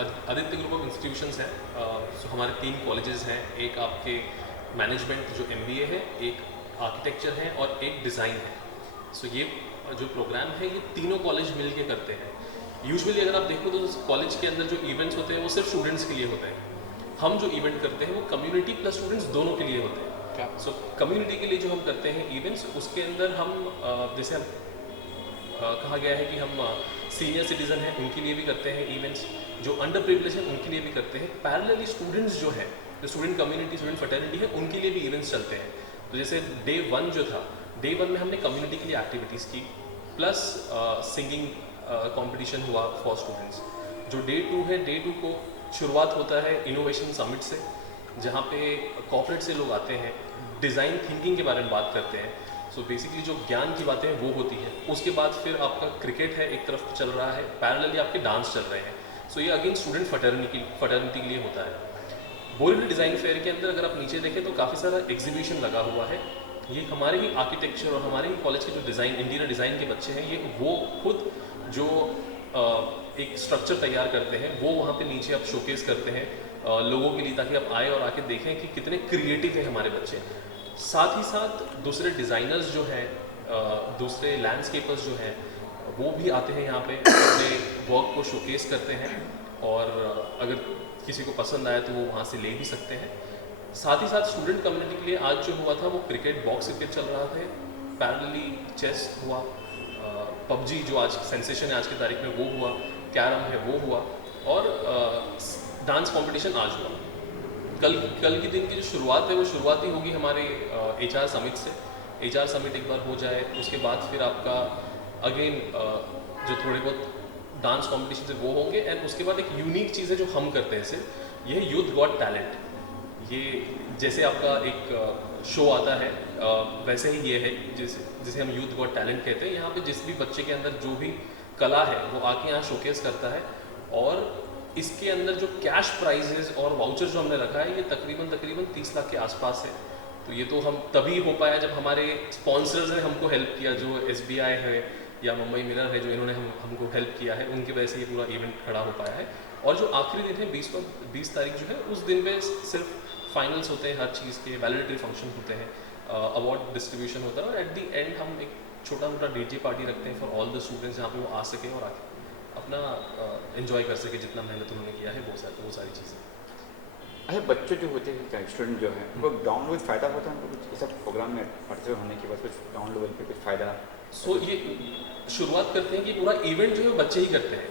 Aditya group of institutions हैं। सो हमारे 3 colleges हैं, एक आपके मैनेजमेंट जो MBA है, एक आर्किटेक्चर है और एक डिज़ाइन है। सो ये जो प्रोग्राम है ये तीनों कॉलेज मिल के करते हैं। यूजुअली अगर आप देखो तो कॉलेज के अंदर जो इवेंट्स होते हैं वो सिर्फ स्टूडेंट्स के लिए होते हैं। हम जो इवेंट करते हैं वो कम्युनिटी प्लस स्टूडेंट्स दोनों के लिए होते हैं। सो कम्युनिटी के लिए जो हम करते हैं इवेंट्स, उसके अंदर हम जैसे हम कहा गया है कि हम सीनियर सिटीज़न हैं उनके लिए भी करते हैं इवेंट्स, जो अंडर प्रिविलेज हैं उनके लिए भी करते हैं। पैरेलली स्टूडेंट्स जो है, जो स्टूडेंट कम्युनिटी, स्टूडेंट फर्टर्निटी है, उनके लिए भी इवेंट्स चलते हैं। तो जैसे डे 1 जो था, डे 1 में हमने कम्युनिटी के लिए एक्टिविटीज़ की, प्लस सिंगिंग कंपटीशन हुआ फॉर स्टूडेंट्स। जो डे 2 है, डे 2 को शुरुआत होता है इनोवेशन समिट से, जहाँ पे कॉर्पोरेट से लोग आते हैं, डिज़ाइन थिंकिंग के बारे में बात करते हैं। सो बेसिकली जो ज्ञान की बातें हैं वो होती हैं। उसके बाद फिर आपका क्रिकेट है, एक तरफ चल रहा है, पैरेलली आपके डांस चल रहे हैं। सो ये अगेन स्टूडेंट फर्टर्निटी के लिए होता है। बोरीवली डिज़ाइन फेयर के अंदर अगर आप नीचे देखें तो काफ़ी सारा एग्जीबिशन लगा हुआ है। ये हमारे ही आर्किटेक्चर और हमारे ही कॉलेज के जो डिज़ाइन, इंटीरियर डिज़ाइन के बच्चे हैं, ये वो खुद जो एक स्ट्रक्चर तैयार करते हैं वो वहाँ पे नीचे आप शोकेस करते हैं लोगों के लिए, ताकि आप आए और आके देखें कि कितने क्रिएटिव हैं हमारे बच्चे। साथ ही साथ दूसरे डिज़ाइनर्स जो हैं, दूसरे लैंडस्केपर्स जो हैं, वो भी आते हैं यहाँ पे, अपने वर्क को शोकेस करते हैं, और अगर किसी को पसंद आए तो वो वहाँ से ले भी सकते हैं। साथ ही साथ स्टूडेंट कम्युनिटी के लिए आज जो हुआ था वो क्रिकेट, बॉक्स क्रिकेट चल रहा था, पैरेलली चेस हुआ, PUBG जो आज सेंसेशन है आज की तारीख में वो हुआ, कैरम है वो हुआ, और डांस कंपटीशन आज हुआ। कल के दिन की जो शुरुआत है वो शुरुआत ही होगी हमारे HR समिट से। HR समिट एक बार हो जाए उसके बाद फिर आपका अगेन जो थोड़े बहुत डांस कॉम्पिटिशन से वो होंगे, एंड उसके बाद एक यूनिक चीज़ है जो हम करते हैं सिर्फ, ये है यूथ गॉट टैलेंट। ये जैसे आपका एक शो आता है, वैसे ही ये है, जिसे हम यूथ गॉट टैलेंट कहते हैं। यहाँ पे जिस भी बच्चे के अंदर जो भी कला है वो आके यहाँ शोकेस करता है, और इसके अंदर जो कैश प्राइजेस और वाउचर जो हमने रखा है ये तकरीबन 30 लाख के आसपास है। तो ये तो हम तभी हो पाया जब हमारे स्पॉन्सर्स ने हमको हेल्प किया, जो SBI है या मुंबई मिरर है, जो इन्होंने हमको हेल्प किया है, उनकी वजह से ये पूरा इवेंट खड़ा हो पाया है। और जो आखिरी दिन है 20 तारीख जो है, उस दिन पे सिर्फ फाइनल्स होते हैं, हर चीज़ के वैलिडिटी फंक्शन होते हैं, अवार्ड डिस्ट्रीब्यूशन होता है, और एट दी एंड हम एक छोटा मोटा DJ पार्टी रखते हैं फॉर ऑल द स्टूडेंट्स, जहाँ पे वो आ सकें और आके अपना एंजॉय कर सके, जितना मेहनत उन्होंने किया है वो सारी चीज़ें। अच्छा, बच्चे जो होते हैं, स्टूडेंट जो है, उनको डाउन लेवल फ़ायदा होता है उनको कुछ, ये सब प्रोग्राम में पार्टिसिपेट होने के बाद कुछ डाउन लेवल पे कुछ फ़ायदा? सो ये शुरुआत करते हैं कि पूरा इवेंट जो है वो बच्चे ही करते हैं।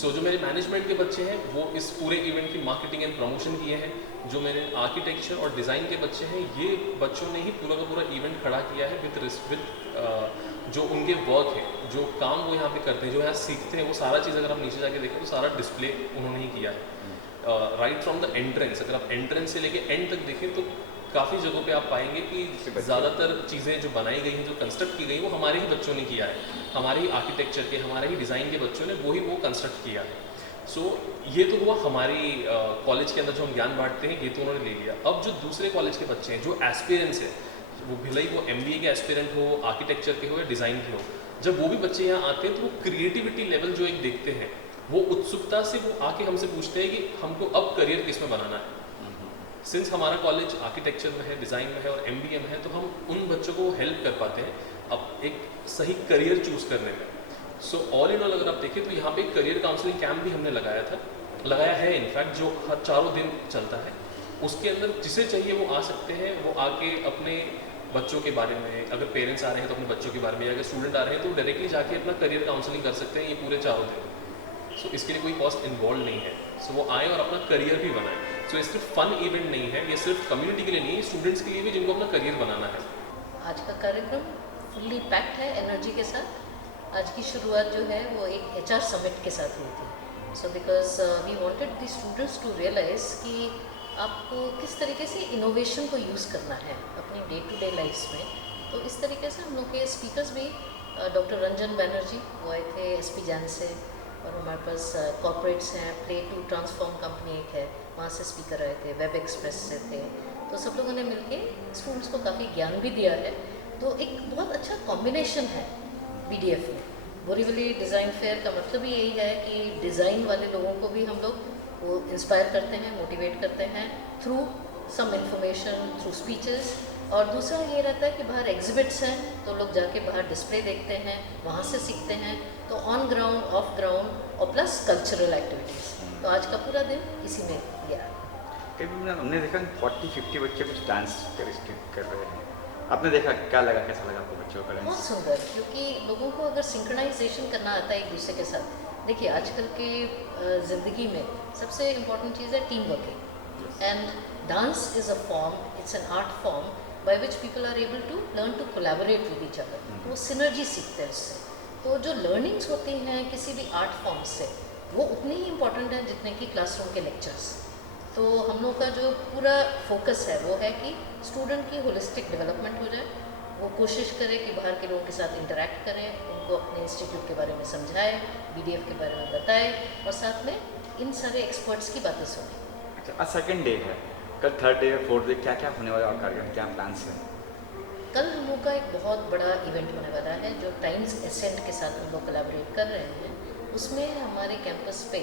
सो जो मेरे मैनेजमेंट के बच्चे हैं वो इस पूरे इवेंट की मार्केटिंग एंड प्रमोशन किए हैं। जो मेरे आर्किटेक्चर और डिज़ाइन के बच्चे हैं, ये बच्चों ने ही पूरा का पूरा इवेंट खड़ा किया है विद जो उनके वर्क है, जो काम वो यहाँ पे करते हैं, जो यहाँ सीखते हैं, वो सारा चीज़ अगर आप नीचे जाके देखें तो सारा डिस्प्ले उन्होंने ही किया है। राइट फ्रॉम द एंट्रेंस, अगर आप एंट्रेंस से लेके एंड तक देखें तो काफ़ी जगहों पे आप पाएंगे कि ज़्यादातर चीज़ें जो बनाई गई हैं, जो कंस्ट्रक्ट की गई, वो हमारे ही बच्चों ने किया है, हमारे ही आर्किटेक्चर के, हमारे ही डिज़ाइन के बच्चों ने वो कंस्ट्रक्ट किया है। सो ये तो हुआ हमारी कॉलेज के अंदर जो हम ज्ञान बांटते हैं, ये तो उन्होंने ले लिया। अब जो दूसरे कॉलेज के बच्चे हैं, जो एस्पिरेंट्स हैं, वो भले ही वो MBA के एस्पिरेंट हो, आर्किटेक्चर के हो या डिज़ाइन के हो, जब वो भी बच्चे यहाँ आते हैं तो वो क्रिएटिविटी लेवल जो एक देखते हैं, वो उत्सुकता से वो आके हमसे पूछते हैं कि हमको अब करियर किस में बनाना है। सिंस हमारा कॉलेज आर्किटेक्चर में है, डिज़ाइन में है और MBA में है, तो हम उन बच्चों को हेल्प कर पाते हैं अब एक सही करियर चूज़ करने में। सो ऑल इन ऑल अगर आप देखें तो यहाँ पे एक करियर काउंसलिंग कैंप भी हमने लगाया है इनफैक्ट, जो हर 4 दिन चलता है। उसके अंदर जिसे चाहिए वो आ सकते हैं, वो आके अपने बच्चों के बारे में, अगर पेरेंट्स आ रहे हैं तो अपने बच्चों के बारे में, अगर स्टूडेंट आ रहे हैं तो डायरेक्टली जाके अपना करियर काउंसलिंग कर सकते हैं ये पूरे 4 दिन। सो इसके लिए कोई कॉस्ट इन्वॉल्व नहीं है। सो वो आए और अपना करियर भी बनाएं। सो ये सिर्फ फन इवेंट नहीं है, ये सिर्फ कम्युनिटी के लिए नहीं है, स्टूडेंट्स के लिए भी जिनको अपना करियर बनाना है। आज का कार्यक्रम फुल्ली पैक्ड है एनर्जी के साथ। आज की शुरुआत जो है वो एक HR समिट के साथ हुई थी। So because we wanted the students to realise कि आपको किस तरीके से इनोवेशन को यूज़ करना है अपनी डे टू डे लाइफ्स में। तो इस तरीके से हम लोग के स्पीकर्स भी डॉक्टर रंजन बैनर्जी वो आए थे SP जैन से, और हमारे पास कॉर्पोरेट्स हैं, प्ले टू ट्रांसफॉर्म कंपनी एक है, वहाँ से स्पीकर आए थे, वेब एक्सप्रेस से थे। तो सब लोगों ने मिलके स्टूडेंट्स को काफ़ी ज्ञान भी दिया है। तो एक बहुत अच्छा कॉम्बिनेशन है BDF में। बोरीवली डिज़ाइन फेयर का मतलब ही यही है कि डिज़ाइन वाले लोगों को भी हम लोग वो इंस्पायर करते हैं, मोटिवेट करते हैं through some information, through speeches. और दूसरा ये रहता है कि बाहर एग्जिबिट्स हैं तो लोग जाके बाहर डिस्प्ले देखते हैं, वहाँ से सीखते हैं। तो ऑन ग्राउंड, ऑफ ग्राउंड और प्लस कल्चरल एक्टिविटीज़। तो आज का पूरा दिन इसी में गया। कभी हमने देखा 40-50 बच्चे कुछ डांस कर रहे हैं, आपने देखा, क्या लगा, कैसा लगा आपको बच्चों का बहुत डांस? सुंदर, क्योंकि लोगों को अगर सिंक्रोनाइजेशन करना आता है एक दूसरे के साथ। देखिए आजकल के ज़िंदगी में सबसे इम्पोर्टेंट चीज़ है team working, and dance is a form, it's an art form by which people are able to learn to collaborate with each other. तो वो सिनर्जी सीखते हैं उससे। तो जो लर्निंग्स होती हैं किसी भी आर्ट फॉर्म से, वो उतनी ही इम्पॉर्टेंट है जितने कि क्लासरूम के लेक्चर्स। तो हम लोग का जो पूरा फोकस है वो है कि स्टूडेंट की होलिस्टिक डेवलपमेंट हो जाए। वो कोशिश करें कि बाहर के लोगों के साथ इंटरेक्ट करें, उनको अपने इंस्टीट्यूट के बारे में समझाएं, BDF के बारे में बताएं, और साथ में इन सारे एक्सपर्ट्स की बातें सुनें। अच्छा, आज सेकेंड डे है, कल थर्ड डे और फोर्थ डे क्या क्या होने वाला कार्यक्रम, क्या प्लान्स हैं? कल हम लोग का एक बहुत बड़ा इवेंट होने वाला है जो टाइम्स एसेंट के साथ हम लोग कोलैबोरेट कर रहे हैं। उसमें हमारे कैंपस पे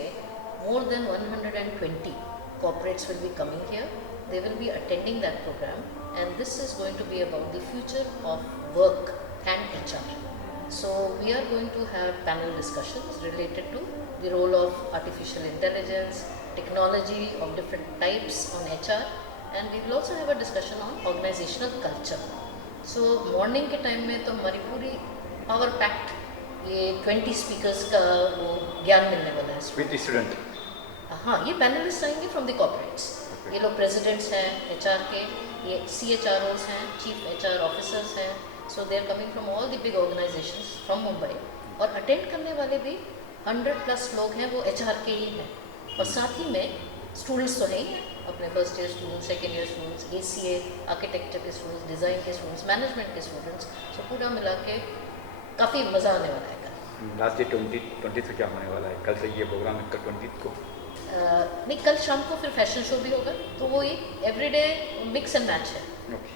more than 120 corporates will be coming here. They will be attending that program, and this is going to be about the future of work and HR. So we are going to have panel discussions related to the role of artificial intelligence, technology of different types on HR, and we will also have a discussion on organizational culture. So morning के time में तो हमारी पूरी power packed ये 20 speakers का वो ज्ञान मिलने वाला है। With student? हाँ, ये पैनलिस्ट आएंगे फ्रॉम द कॉर्पोरेट्स। ये लोग प्रेसिडेंट्स हैं HR के, ये CHROs हैं, चीफ HR ऑफिसर्स हैं। So they are coming from all the big organisations from Mumbai, और अटेंड करने वाले भी 100+ लोग हैं वो HR के ही हैं। और साथ ही में स्टूडेंट्स तो हैं ही हैं, अपने first year students, second year students, ACA architecture के स्टूडेंट्स, डिज़ाइन के स्टूडेंट्स, मैनेजमेंट के स्टूडेंट्स। सो पूरा मिला के काफ़ी मज़ा आने वाला है कल। लास्ट डे 20 से क्या होने वाला है? कल से ये प्रोग्राम है, कल 20 को नहीं, कल शाम को फिर फैशन शो भी होगा। तो वो एक एवरीडे मिक्स एंड मैच है।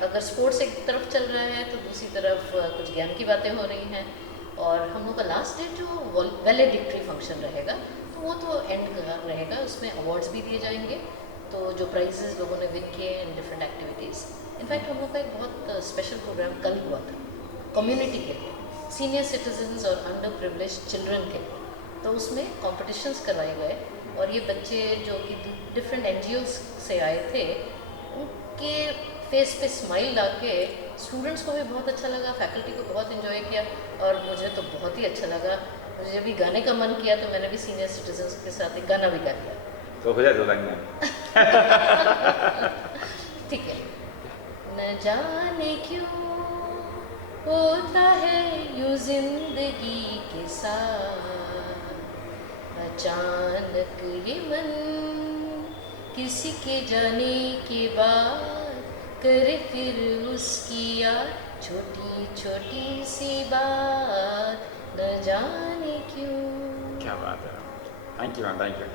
अगर स्पोर्ट्स एक तरफ चल रहा है तो दूसरी तरफ कुछ ज्ञान की बातें हो रही हैं। और हम लोग का लास्ट डे जो वैलेडिक्टरी फंक्शन रहेगा तो वो तो एंड का रहेगा, उसमें अवार्ड्स भी दिए जाएंगे। तो जो प्राइजेस लोगों ने विन किए इन डिफरेंट एक्टिविटीज़। इनफैक्ट हम लोग का एक बहुत स्पेशल प्रोग्राम कल हुआ था कम्युनिटी के लिए, सीनियर सिटीजन्स और अंडर प्रिविलेज्ड चिल्ड्रन के लिए। तो उसमें कॉम्पिटिशन्स करवाए गए, और ये बच्चे जो कि डिफरेंट NGOs से आए थे, उनके फेस पे स्माइल ला के स्टूडेंट्स को भी बहुत अच्छा लगा, फैकल्टी को बहुत इन्जॉय किया, और मुझे तो बहुत ही अच्छा लगा। मुझे भी गाने का मन किया तो मैंने भी सीनियर सिटीजन्स के साथ एक गाना भी गा दिया। तो हो जाए तो लगना ठीक है। न जाने क्यों होता है यूँ जिंदगी के साथ, अचानक ये मन किसी के जाने के बाद करे फिर उसकी याद, छोटी छोटी सी बात, न जाने क्यों। क्या बात है। Thank you ma'am, thank you.